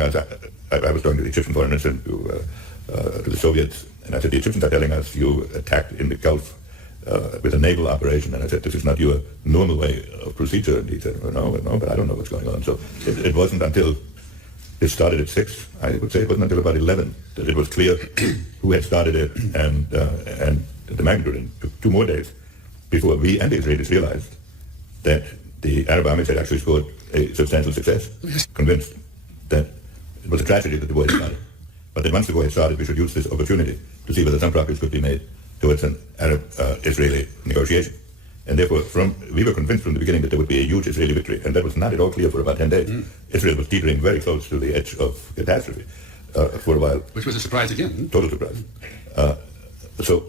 I was talking to the Egyptian foreign minister, to the Soviets, and I said, the Egyptians are telling us you attacked in the Gulf with a naval operation, and I said, this is not your normal way of procedure. And he said, no, but I don't know what's going on. So it wasn't until it started at 6, I would say it wasn't until about 11 that it was clear who had started it and the magnitude. And it took 2 more days before we and the Israelis realized that the Arab armies had actually scored a substantial success, convinced that it was a tragedy that the war had started. But that once the war had started, we should use this opportunity to see whether some progress could be made towards an Arab-Israeli negotiation. And therefore, we were convinced from the beginning that there would be a huge Israeli victory, and that was not at all clear for about 10 days. Israel was teetering very close to the edge of catastrophe for a while. Which was a surprise again. Total surprise. So,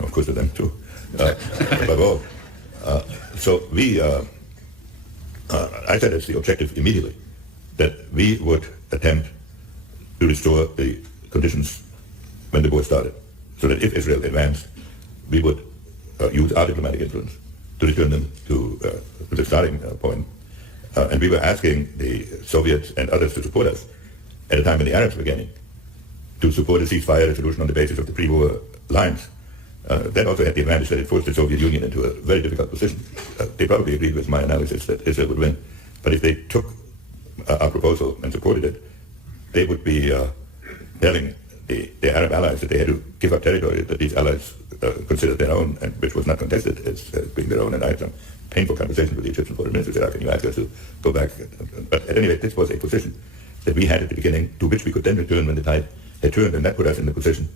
of course, to them too, above all. So I said as the objective immediately that we would attempt to restore the conditions when the war started, so that if Israel advanced, we would use our diplomatic influence to return them to the starting point. And we were asking the Soviets and others to support us at a time when the Arabs were beginning to support a ceasefire resolution on the basis of the pre-war lines. That also had the advantage that it forced the Soviet Union into a very difficult position. They probably agreed with my analysis that Israel would win. But if they took our proposal and supported it, they would be telling the Arab allies that they had to give up territory that these allies considered their own, and which was not contested as being their own. And I had some painful conversations with the Egyptian foreign minister, said, how can you ask us to go back? But at any rate, this was a position that we had at the beginning, to which we could then return when the tide had turned, and that put us in the position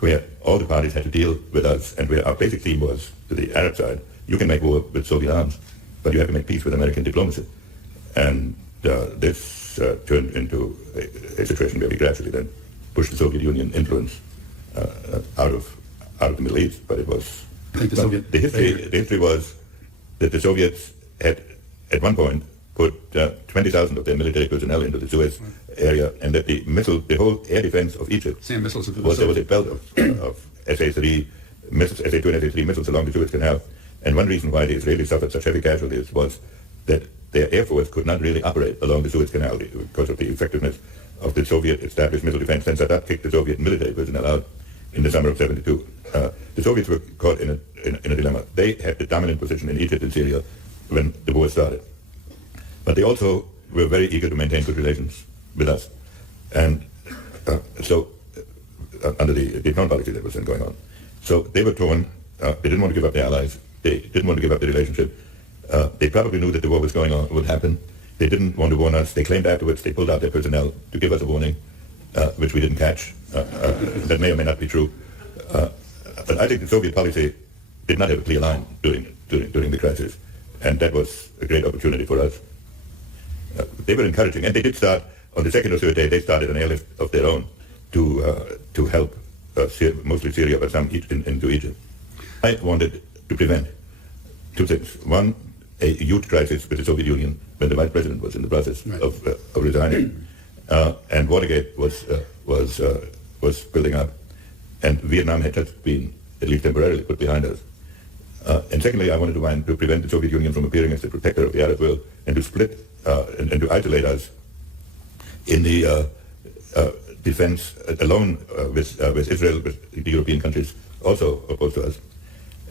where all the parties had to deal with us, and where our basic theme was, to the Arab side, you can make war with Soviet arms, but you have to make peace with American diplomacy. And this turned into a situation where we gradually then pushed the Soviet Union influence out of the Middle East. But it was the history was that the Soviets had at one point put 20,000 of their military personnel into the Suez area, and that the whole air defense of Egypt there was a belt of SA-3 missiles, SA-2 and SA-3 missiles along the Suez Canal. And one reason why the Israelis suffered such heavy casualties was that their air force could not really operate along the Suez Canal because of the effectiveness of the Soviet established missile defense. Then Saddam kicked the Soviet military personnel out in the summer of '72. The Soviets were caught in a dilemma. They had the dominant position in Egypt and Syria when the war started. But they also were very eager to maintain good relations with us. And so, under the Vietnam policy that was then going on. So they were torn. They didn't want to give up their allies. They didn't want to give up the relationship. They probably knew that the war was going on, would happen. They didn't want to warn us. They claimed afterwards they pulled out their personnel to give us a warning, which we didn't catch. That may or may not be true. But I think the Soviet policy did not have a clear line during the crisis, and that was a great opportunity for us. They were encouraging, and they did start, on the second or third day, they started an airlift of their own to help mostly Syria, but some into Egypt. I wanted to prevent 2 things. One, a huge crisis with the Soviet Union when the vice president was in the process of resigning, and Watergate was building up, and Vietnam had just been, at least temporarily, put behind us. And secondly, I wanted to prevent the Soviet Union from appearing as the protector of the Arab world, and to split and to isolate us in the defense alone with Israel, with the European countries also opposed to us.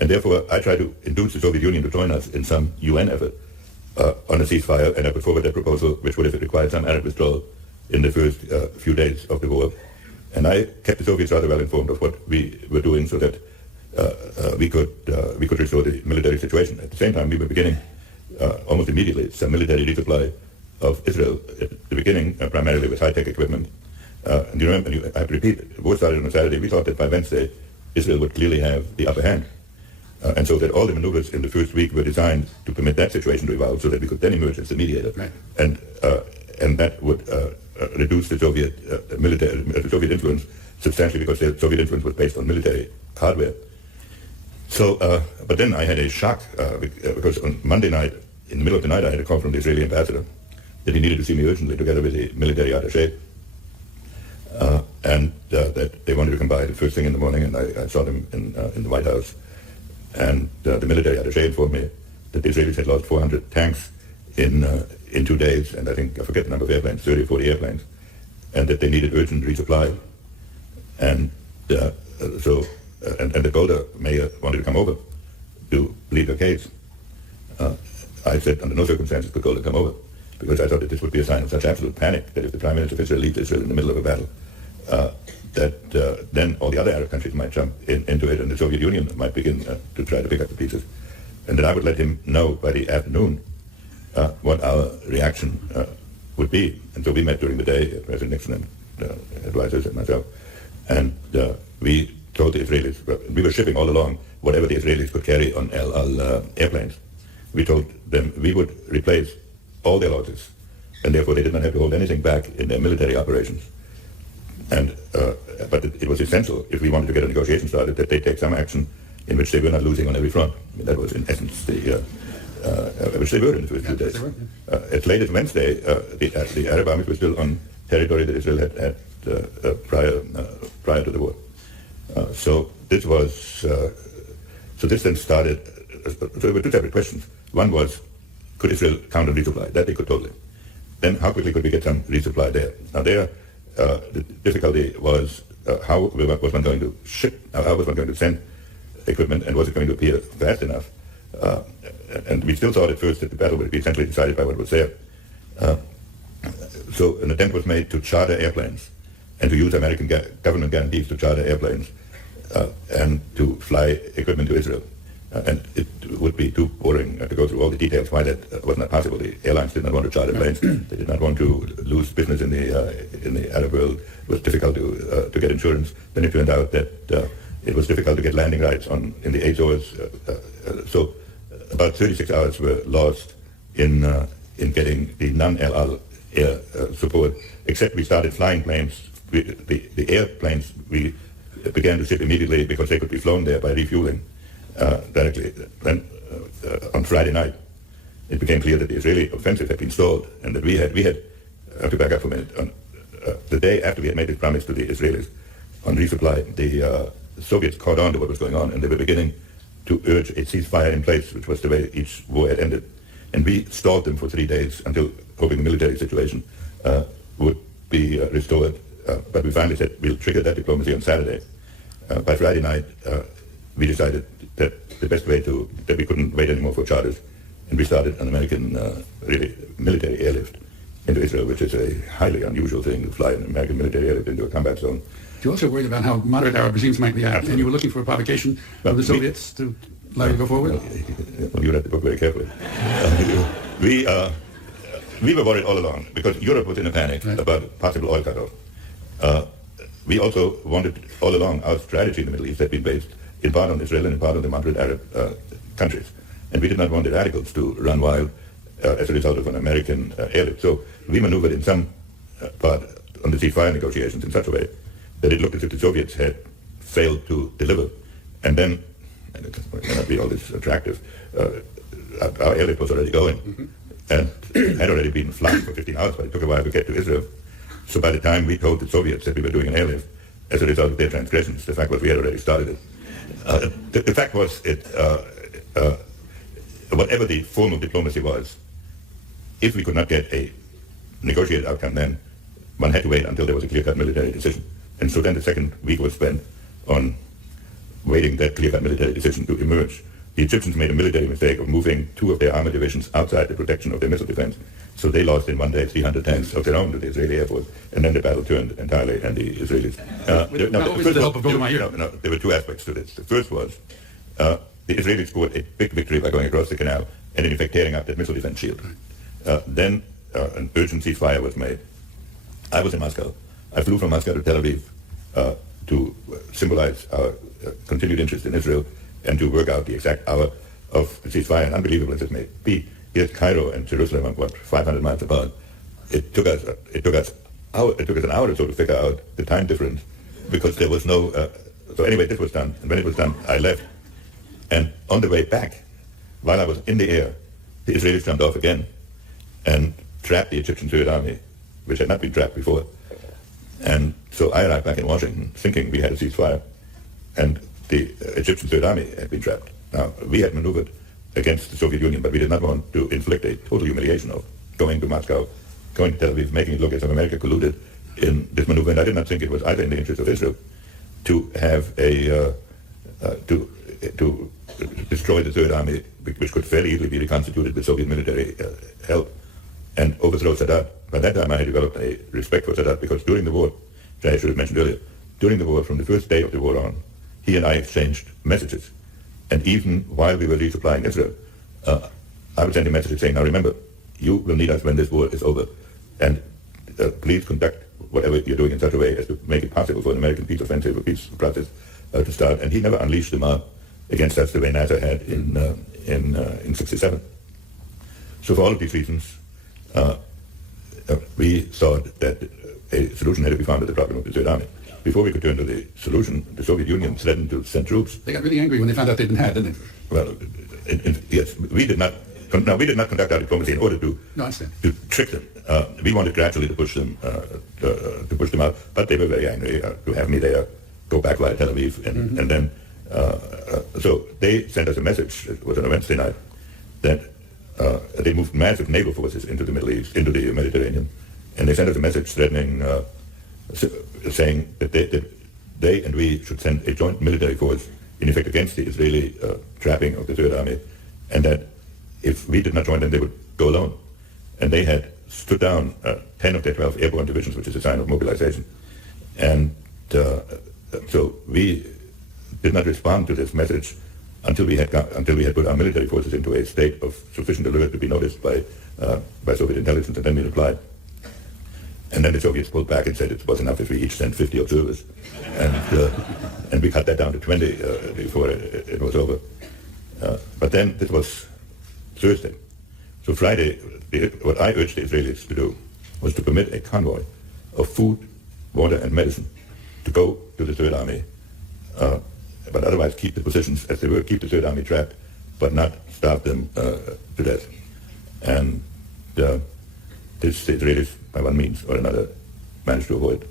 And therefore, I tried to induce the Soviet Union to join us in some UN effort on a ceasefire, and I put forward that proposal, which would have required some Arab withdrawal in the first few days of the war. And I kept the Soviets rather well informed of what we were doing, so that we could restore the military situation. At the same time, we were beginning almost immediately some military resupply of Israel at the beginning, primarily with high-tech equipment. And you remember, I have to repeat, the war started on a Saturday. We thought that by Wednesday, Israel would clearly have the upper hand. And so that all the maneuvers in the first week were designed to permit that situation to evolve, so that we could then emerge as the mediator. Right. And that would reduce the Soviet the Soviet influence substantially, because the Soviet influence was based on military hardware. So, but then I had a shock because on Monday night, in the middle of the night, I had a call from the Israeli ambassador that he needed to see me urgently, together with the military attaché, and that they wanted to come by the first thing in the morning, and I saw them in the White House. And the military attaché informed me that the Israelis had lost 400 tanks in 2 days, and I think, I forget the number of airplanes, 30 or 40 airplanes. and that they needed urgent resupply. And and the Golda mayor wanted to come over to plead her case. I said under no circumstances could Golda come over, because I thought that this would be a sign of such absolute panic that if the Prime Minister of Israel leaves Israel in the middle of a battle, that then all the other Arab countries might jump into it, and the Soviet Union might begin to try to pick up the pieces. And that I would let him know by the afternoon what our reaction would be. And so we met during the day, President Nixon and advisors and myself, and we told the Israelis, we were shipping all along whatever the Israelis could carry on El Al airplanes. We told them we would replace all their losses, and therefore they did not have to hold anything back in their military operations. And but it was essential, if we wanted to get a negotiation started, that they take some action in which they were not losing on every front. I mean, that was in essence which they were in the first few days. As late as Wednesday, the Arab armies were still on territory that Israel had prior to the war. So this was so this then started. So there were two separate questions. One was, could Israel count on resupply? That they could totally. Then how quickly could we get some resupply there? Now there, the difficulty was how was one going to ship? How was one going to send equipment, and was it going to appear fast enough? And we still thought at first that the battle would be essentially decided by what was there. So an attempt was made to charter airplanes and to use American government guarantees to charter airplanes and to fly equipment to Israel. And it would be too boring to go through all the details why that was not possible. The airlines did not want to charter planes. They did not want to lose business in the Arab world. It was difficult to get insurance. Then it turned out that it was difficult to get landing rights in the Azores. So about 36 hours were lost in getting the non-El Al air support. Except we started flying planes. The airplanes we began to ship immediately because they could be flown there by refueling directly. Then on Friday night, it became clear that the Israeli offensive had been stalled, and that we had to back up for a minute. On the day after we had made this promise to the Israelis on resupply, the Soviets caught on to what was going on, and they were beginning to urge a ceasefire in place, which was the way each war had ended. And we stalled them for 3 days until hoping the military situation would be restored. But we finally said we'll trigger that diplomacy on Saturday. By Friday night, we decided that the best way that we couldn't wait anymore for charters, and we started an American really military airlift into Israel, which is a highly unusual thing to fly an American military airlift into a combat zone. You're also worried about how moderate Arab regimes might react, and you were looking for a provocation of the Soviets to allow you to go forward? Well, you read the book very carefully. We were worried all along because Europe was in a panic about possible oil cutoff. We also wanted all along, our strategy in the Middle East had been based in part on Israel and in part on the moderate Arab countries. And we did not want the radicals to run wild as a result of an American airlift. So we maneuvered in some part on the ceasefire negotiations in such a way that it looked as if the Soviets had failed to deliver. And then, and it may not be all this attractive, our airlift was already going and had already been flying for 15 hours, but it took a while to get to Israel. So by the time we told the Soviets that we were doing an airlift, as a result of their transgressions, the fact was we had already started it. The fact was, whatever the form of diplomacy was, if we could not get a negotiated outcome then, one had to wait until there was a clear-cut military decision. And so then the second week was spent on waiting that clear-cut military decision to emerge. The Egyptians made a military mistake of moving 2 of their armor divisions outside the protection of their missile defense. So they lost in one day 300 tanks of their own to the Israeli Air Force, and then the battle turned entirely, and the Israelis... there were 2 aspects to this. The first was the Israelis scored a big victory by going across the canal and in effect tearing up that missile defense shield. Then an urgent ceasefire was made. I was in Moscow. I flew from Moscow to Tel Aviv to symbolize our continued interest in Israel and to work out the exact hour of the ceasefire. And unbelievable as it may be, here's Cairo and Jerusalem are 500 miles apart. It took us an hour or so to figure out the time difference because there was no. So anyway, this was done, and when it was done, I left. And on the way back, while I was in the air, the Israelis jumped off again and trapped the Egyptian Third Army, which had not been trapped before. And so I arrived back in Washington thinking we had a ceasefire, and the Egyptian Third Army had been trapped. Now, we had maneuvered against the Soviet Union, but we did not want to inflict a total humiliation of going to Moscow, going to Tel Aviv, making it look as if America colluded in this maneuver, and I did not think it was either in the interest of Israel to have to destroy the Third Army, which could fairly easily be reconstituted with Soviet military help, and overthrow Sadat. By that time, I had developed a respect for Sadat because during the war, which I should have mentioned earlier, during the war, from the first day of the war on, he and I exchanged messages. And even while we were resupplying Israel, I would send him messages saying, now remember, you will need us when this war is over. And please conduct whatever you're doing in such a way as to make it possible for an American peace offensive or peace process to start. And he never unleashed the mob against us the way NASA had in 67. So for all of these reasons, we thought that a solution had to be found to the problem of the Third Army. Before we could turn to the solution, the Soviet Union threatened to send troops. They got really angry when they found out they'd been had, didn't they? Well, yes, we did not conduct our diplomacy in order to trick them. We wanted gradually to push them out, but they were very angry to have me there, go back via Tel Aviv, and then so they sent us a message. It was on a Wednesday night that they moved massive naval forces into the Middle East, into the Mediterranean, and they sent us a message threatening, saying that they and we should send a joint military force in effect against the Israeli trapping of the Third Army, and that if we did not join them, they would go alone. And they had stood down 10 of their 12 airborne divisions, which is a sign of mobilization. And so we did not respond to this message until we had put our military forces into a state of sufficient alert to be noticed by Soviet intelligence, and then we replied. And then the Soviets pulled back and said it was enough if we each sent 50 observers. And we cut that down to 20 before it was over. But then this was Thursday. So Friday, what I urged the Israelis to do was to permit a convoy of food, water, and medicine to go to the Third Army, but otherwise keep the positions as they were, keep the Third Army trapped, but not starve them to death. And this the Israelis, by one means or another, managed to avoid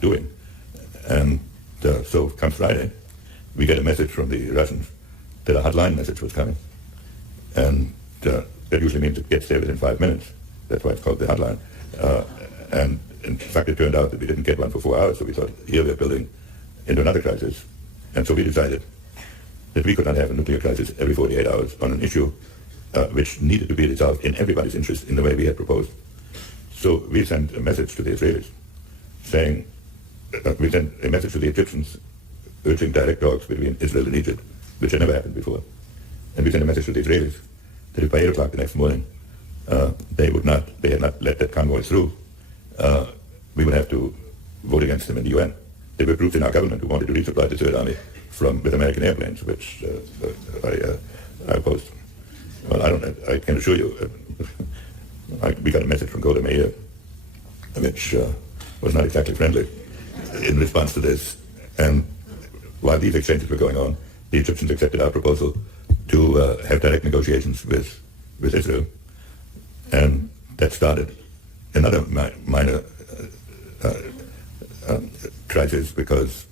doing. And so come Friday, we get a message from the Russians that a hotline message was coming. And that usually means it gets there within 5 minutes. That's why it's called the hotline. And in fact, it turned out that we didn't get one for 4 hours, so we thought, here we're building into another crisis. And so we decided that we could not have a nuclear crisis every 48 hours on an issue which needed to be resolved in everybody's interest in the way we had proposed. So we sent a message to the Israelis saying, we sent a message to the Egyptians urging direct talks between Israel and Egypt, which had never happened before. And we sent a message to the Israelis that if by 8 o'clock the next morning they had not let that convoy through, we would have to vote against them in the UN. There were groups in our government who wanted to resupply the Third Army with American airplanes, which I opposed. Well, I can assure you, we got a message from Golda Meir, which was not exactly friendly in response to this. And while these exchanges were going on, the Egyptians accepted our proposal to have direct negotiations with Israel. And that started another minor crisis because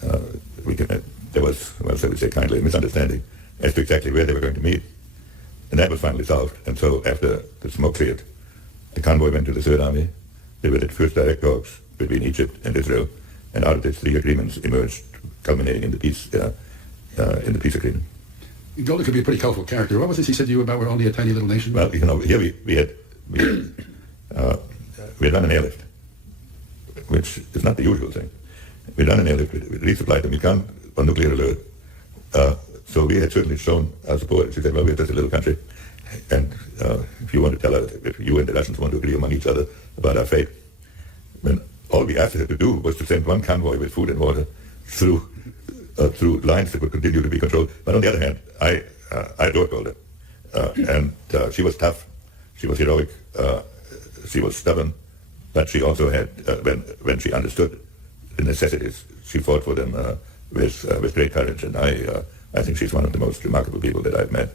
there was, well, shall we say kindly, a misunderstanding as to exactly where they were going to meet. And that was finally solved. And so after the smoke cleared, the convoy went to the Third Army. There were the first direct talks between Egypt and Israel. And out of these 3 agreements emerged, culminating in the peace agreement. Golda could be a pretty colorful character. What was this he said to you about we're only a tiny little nation? Well, here we had run an airlift, which is not the usual thing. We ran an airlift, we resupplied them. We come on nuclear alert. So we had certainly shown our support. She said, well, we're just a little country. And if you want to tell us, if you and the Russians want to agree among each other about our fate, then all we asked her to do was to send one convoy with food and water through lines that would continue to be controlled. But on the other hand, I adored Golda. And she was tough. She was heroic. She was stubborn. But she also had, when she understood the necessities, she fought for them with great courage. And I think she's one of the most remarkable people that I've met.